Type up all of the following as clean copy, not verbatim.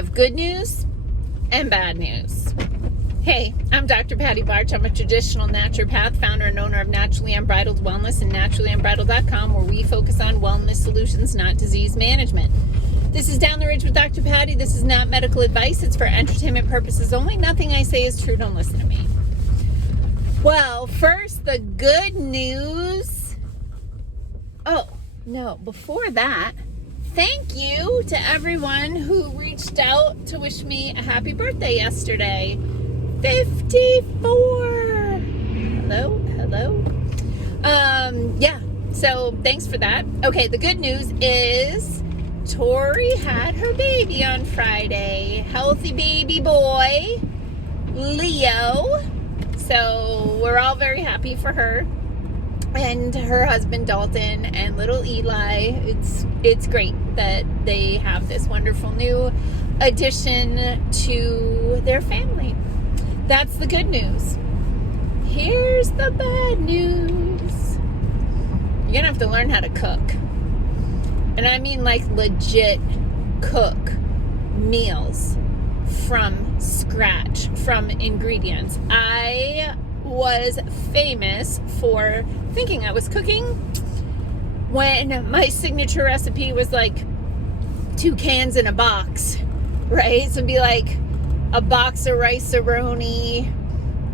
have good news and bad news. Hey, I'm Dr. Patty Barch. I'm a traditional naturopath, founder and owner of Naturally Unbridled Wellness and naturallyunbridled.com, where we focus on wellness solutions, not disease management. This is Down the Ridge with Dr. Patty. This is not medical advice. It's for entertainment purposes only. Nothing I say is true. Don't listen to me. Well, first, the good news. Oh, no, before that, thank you to everyone who reached out to wish me a happy birthday yesterday. 54. Hello. Yeah, so thanks for that. Okay, the good news is Tori had her baby on Friday. Healthy baby boy, Leo. So we're all very happy for her and her husband Dalton and little Eli. It's great that they have this wonderful new addition to their family. That's the good news. Here's the bad news. You're gonna have to learn how to cook. And I mean like legit cook meals from scratch, from ingredients. I was famous for thinking I was cooking when my signature recipe was like 2 cans in a box, right? So it'd be like a box of rice-a-roni,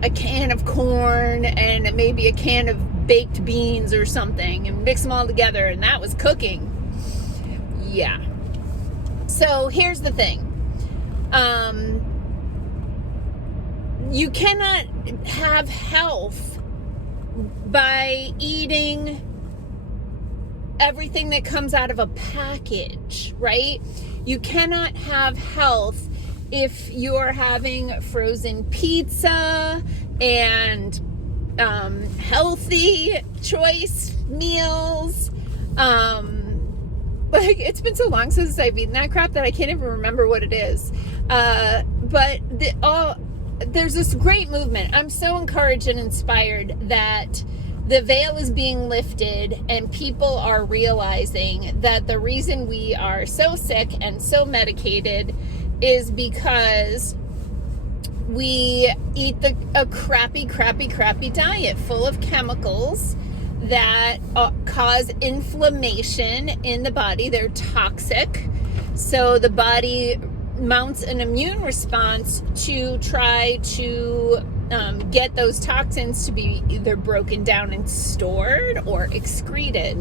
a can of corn, and maybe a can of baked beans or something, and mix them all together, and that was cooking. Yeah. So here's the thing. You cannot have health by eating everything that comes out of a package, right? You cannot have health if you're having frozen pizza and healthy choice meals. Like, it's been so long since I've eaten that crap that I can't even remember what it is. But there's this great movement. I'm so encouraged and inspired that the veil is being lifted and people are realizing that the reason we are so sick and so medicated is because we eat a crappy diet full of chemicals that cause inflammation in the body. They're toxic. So the body mounts an immune response to try to get those toxins to be either broken down and stored or excreted.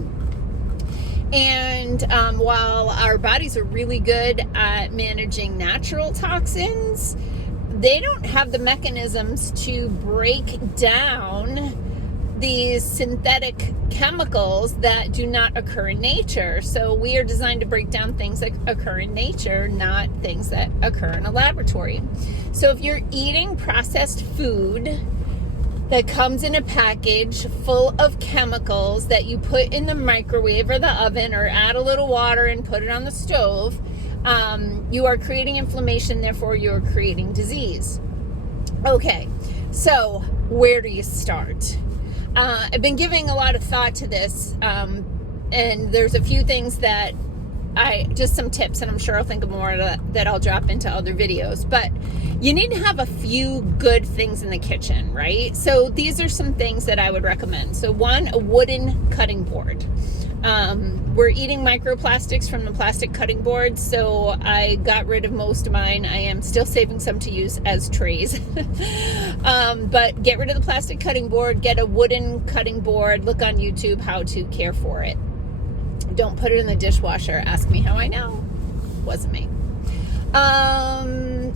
And while our bodies are really good at managing natural toxins, they don't have the mechanisms to break down these synthetic chemicals that do not occur in nature. So we are designed to break down things that occur in nature, not things that occur in a laboratory. So if you're eating processed food that comes in a package full of chemicals that you put in the microwave or the oven or add a little water and put it on the stove, you are creating inflammation, therefore you're creating disease. Okay, so where do you start? I've been giving a lot of thought to this, and there's a few things that just some tips, and I'm sure I'll think of more that I'll drop into other videos, but you need to have a few good things in the kitchen, right? So these are some things that I would recommend. So one, a wooden cutting board. We're eating microplastics from the plastic cutting board, so I got rid of most of mine. I am still saving some to use as trays. But get rid of the plastic cutting board, get a wooden cutting board, look on YouTube how to care for it. Don't put it in the dishwasher. Ask me how I know. Wasn't me.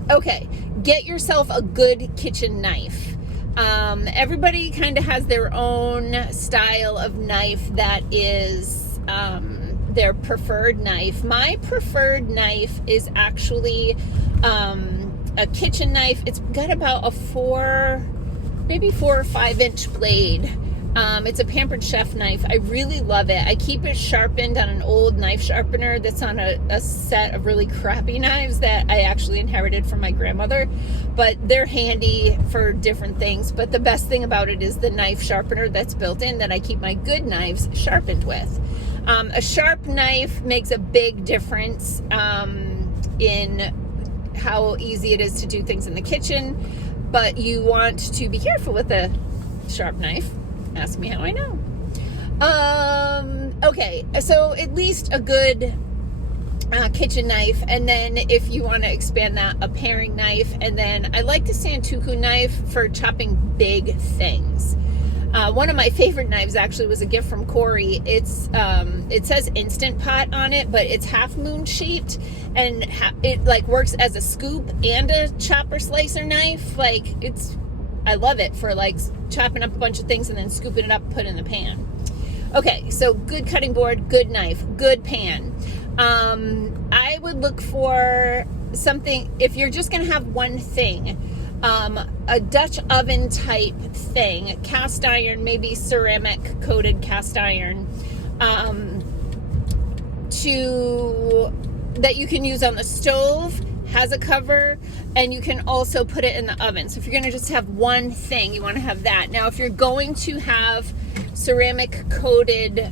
Okay, get yourself a good kitchen knife. Everybody kind of has their own style of knife that is their preferred knife. My preferred knife is actually a kitchen knife. It's got about maybe 4 or 5 inch blade. It's a Pampered Chef knife. I really love it. I keep it sharpened on an old knife sharpener that's on a set of really crappy knives that I actually inherited from my grandmother, but they're handy for different things. But the best thing about it is the knife sharpener that's built in that I keep my good knives sharpened with. A sharp knife makes a big difference in how easy it is to do things in the kitchen, but you want to be careful with a sharp knife. Ask me how I know. Okay, so at least a good kitchen knife, and then if you want to expand that, a paring knife, and then I like the Santoku knife for chopping big things. One of my favorite knives actually was a gift from Corey. It's it says Instant Pot on it, but it's half moon shaped, and it like works as a scoop and a chopper slicer knife. Like I love it for like chopping up a bunch of things and then scooping it up, put it in the pan. Okay, so good cutting board, good knife, good pan. I would look for something, if you're just going to have one thing, a Dutch oven type thing, cast iron, maybe ceramic coated cast iron, that you can use on the stove, has a cover, and you can also put it in the oven. So if you're going to just have one thing, you want to have that. Now, if you're going to have ceramic coated,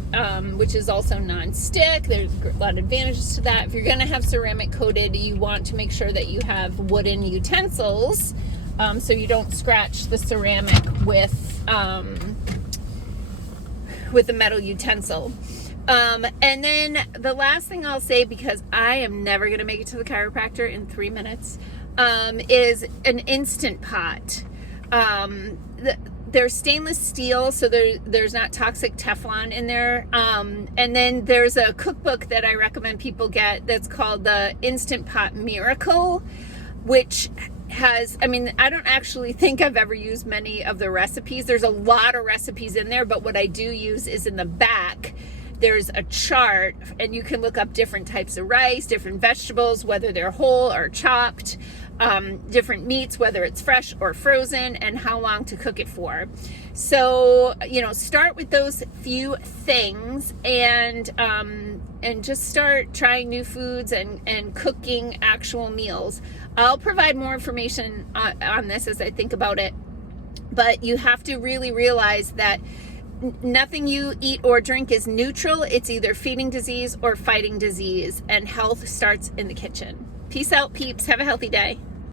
which is also non-stick, there's a lot of advantages to that. If you're going to have ceramic coated, you want to make sure that you have wooden utensils, so you don't scratch the ceramic with a metal utensil. And then the last thing I'll say, because I am never going to make it to the chiropractor in 3 minutes, is an Instant Pot. They're stainless steel, so there's not toxic Teflon in there. And then there's a cookbook that I recommend people get that's called the Instant Pot Miracle, which has, I mean, I don't actually think I've ever used many of the recipes. There's a lot of recipes in there, but what I do use is in the back, there's a chart, and you can look up different types of rice, different vegetables, whether they're whole or chopped, different meats, whether it's fresh or frozen, and how long to cook it for. So, start with those few things, and just start trying new foods and cooking actual meals. I'll provide more information on this as I think about it, but you have to really realize that nothing you eat or drink is neutral. It's either feeding disease or fighting disease, and health starts in the kitchen. Peace out, peeps. Have a healthy day.